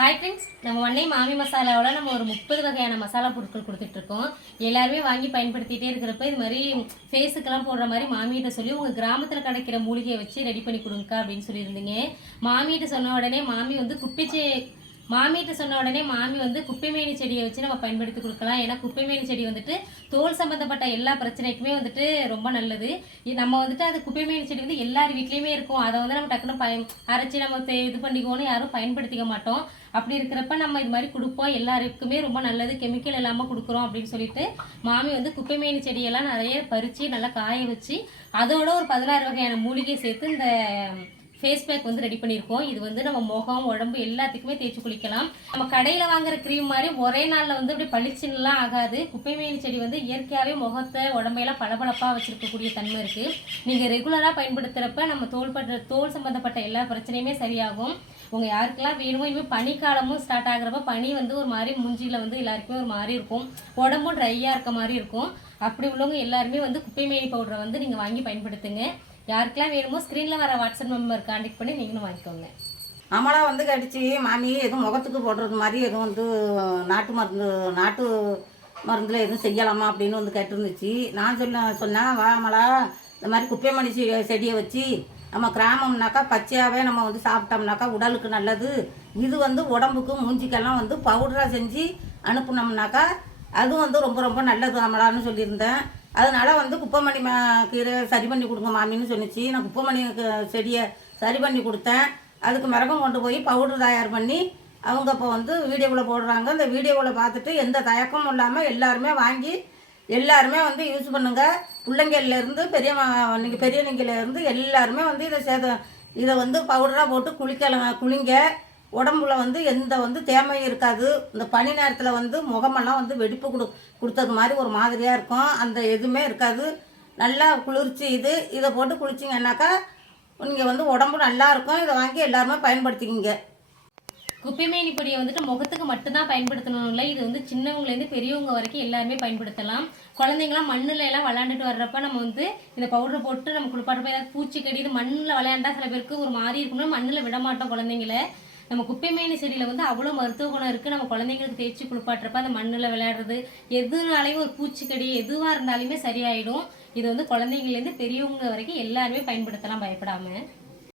Hi friends நம்ம வண்ணை மாமி மசாலாவோட நம்ம ஒரு முப்பது வகையான மசாலா பொருட்கள் கொடுத்துட்ருக்கோம். எல்லாருமே வாங்கி பயன்படுத்திகிட்டே இருக்கிறப்ப இது மாதிரி ஃபேஸுக்கெல்லாம் போடுற மாதிரி மாமிகிட்ட சொல்லி உங்கள் கிராமத்தில் கிடைக்கிற மூலிகையை வச்சு ரெடி பண்ணி கொடுங்கக்கா அப்படின்னு சொல்லியிருந்தீங்க. மாமிகிட்ட சொன்ன உடனே மாமி வந்து குப்பிச்சை மாமிகிட்ட சொன்ன உடனே மாமி வந்து குப்பைமேனி செடியை வச்சு நம்ம பயன்படுத்தி கொடுக்கலாம். ஏன்னா குப்பைமேனி செடி வந்துட்டு தோல் சம்மந்தப்பட்ட எல்லா பிரச்சனைக்குமே வந்துட்டு ரொம்ப நல்லது. நம்ம வந்துட்டு அது குப்பைமேனி செடி வந்து எல்லார் வீட்லேயுமே இருக்கும். அதை வந்து நம்ம டக்குன்னு பயன் அரைச்சி நம்ம இது பண்ணிக்கோன்னு யாரும் பயன்படுத்திக்க மாட்டோம். அப்படி இருக்கிறப்ப நம்ம இது மாதிரி கொடுப்போம். எல்லாருக்குமே ரொம்ப நல்லது. கெமிக்கல் இல்லாமல் கொடுக்குறோம் அப்படின்னு சொல்லிட்டு மாமி வந்து குப்பைமேனி செடியெல்லாம் நிறைய பறித்து நல்லா காய வச்சு அதோட ஒரு பதினாறு வகையான மூலிகை சேர்த்து இந்த ஃபேஸ் பேக் வந்து ரெடி பண்ணியிருக்கோம். இது வந்து நம்ம முகம் உடம்பு எல்லாத்துக்குமே தேய்ச்சி குளிக்கலாம். நம்ம கடையில் வாங்குற க்ரீம் மாதிரி ஒரே நாளில் வந்து அப்படியே பளிச்சுன்னுலாம் ஆகாது. குப்பைமேனி செடி வந்து இயற்கையாகவே முகத்தை உடம்பையெல்லாம் பளபளப்பாக வச்சுருக்கக்கூடிய தன்மை இருக்குது நீங்கள் ரெகுலராக பயன்படுத்துகிறப்ப நம்ம தோல் பட்ட தோல் சம்மந்தப்பட்ட எல்லா பிரச்சனையுமே சரியாகும். உங்கள் யாருக்கெல்லாம் வேணுமோ இனிமேல் பனிக்காலமும் ஸ்டார்ட் ஆகிறப்ப பனி வந்து ஒரு மாதிரி மூஞ்சியில் வந்து எல்லாருக்குமே ஒரு மாதிரி இருக்கும். உடம்பும் ட்ரையாக இருக்க மாதிரி இருக்கும். அப்படி உள்ளவங்க எல்லாருமே வந்து குப்பைமேனி பவுடரை வந்து நீங்கள் வாங்கி பயன்படுத்துங்க. யாருக்கெல்லாம் வேணுமோ ஸ்க்ரீனில் வர வாட்ஸ்அப் நம்பர் காண்டாக்ட் பண்ணி நீங்களும் வாங்கிக்கோங்க. நம்மளாம் வந்து கடிச்சு மாமி எதுவும் முகத்துக்கு போடுறது மாதிரி எதுவும் வந்து நாட்டு மருந்து நாட்டு மருந்தில் எதுவும் செய்யலாமா அப்படின்னு வந்து கேட்டுருந்துச்சு. நான் சொல்ல சொன்னேன் வாமலா இந்த மாதிரி குப்பைமணி செ- செடியை வச்சு நம்ம கிராமம்னாக்கா பச்சையாகவே நம்ம வந்து சாப்பிட்டோம்னாக்கா உடலுக்கு நல்லது. இது வந்து உடம்புக்கு மூஞ்சிக்கெல்லாம் வந்து பவுடராக செஞ்சு அனுப்புனோம்னாக்கா அதுவும் வந்து ரொம்ப ரொம்ப நல்லது அமலான்னு சொல்லியிருந்தேன். அதனால வந்து குப்பைமணி மா கீரை சரி பண்ணி கொடுங்க மாமின்னு சொன்னிச்சு. நான் குப்பைமணி செடியை சரி பண்ணி கொடுத்தேன். அதுக்கு மிளகம் கொண்டு போய் பவுடர் தயார் பண்ணி அவங்க இப்போ வந்து வீடியோவில் போடுறாங்க. இந்த வீடியோவில் பார்த்துட்டு எந்த தயக்கமும் இல்லாமல் எல்லாருமே வாங்கி எல்லாருமே வந்து யூஸ் பண்ணுங்கள் பிள்ளைங்கள்லேருந்து பெரிய நீங்கள் பெரியவங்கலேருந்து எல்லாருமே வந்து இதை சேத இதை வந்து பவுடராக போட்டு குளிக்கலங்க குளிங்க. உடம்புல வந்து எந்த வந்து தேமையும் இருக்காது. இந்த பனி நேரத்தில் வந்து முகமெல்லாம் வந்து வெடிப்பு கொடு கொடுத்தது மாதிரி ஒரு மாதிரியாக இருக்கும். அந்த எதுவுமே இருக்காது. நல்லா குளிர்ச்சி இது. இதை போட்டு குளிச்சிங்கன்னாக்கா நீங்கள் வந்து உடம்பு நல்லா இருக்கும். இதை வாங்கி எல்லாருமே பயன்படுத்திக்கிங்க. குப்பைமேனி பொடியை வந்துட்டு முகத்துக்கு மட்டும்தான் பயன்படுத்தணும் இல்லை. இது வந்து சின்னவங்கலேருந்து பெரியவங்க வரைக்கும் எல்லாருமே பயன்படுத்தலாம். குழந்தைங்களாம் மண்ணுல எல்லாம் விளையாண்டுட்டு வர்றப்ப நம்ம வந்து இந்த பவுடர் போட்டு நம்ம குளிப்பாட்டப்போ ஏதாவது பூச்சி கடி இது மண்ணில் விளையாண்டா சில பேருக்கு ஒரு மாதிரி இருக்கணும் மண்ணில் விட மாட்டோம் குழந்தைங்கள. நம்ம குப்பைமேனி செடியில் வந்து அவ்வளோ மருத்துவ குணம் இருக்குது நம்ம குழந்தைங்களுக்கு தேய்ச்சி குளிப்பாட்டுறப்ப அந்த மண்ணில் விளையாடுறது எதுனாலையும் ஒரு பூச்சிக்கடி எதுவாக இருந்தாலுமே சரியாயிடும். இது வந்து குழந்தைங்கள்லேருந்து பெரியவங்க வரைக்கும் எல்லாருமே பயன்படுத்தலாம் பயப்படாமல்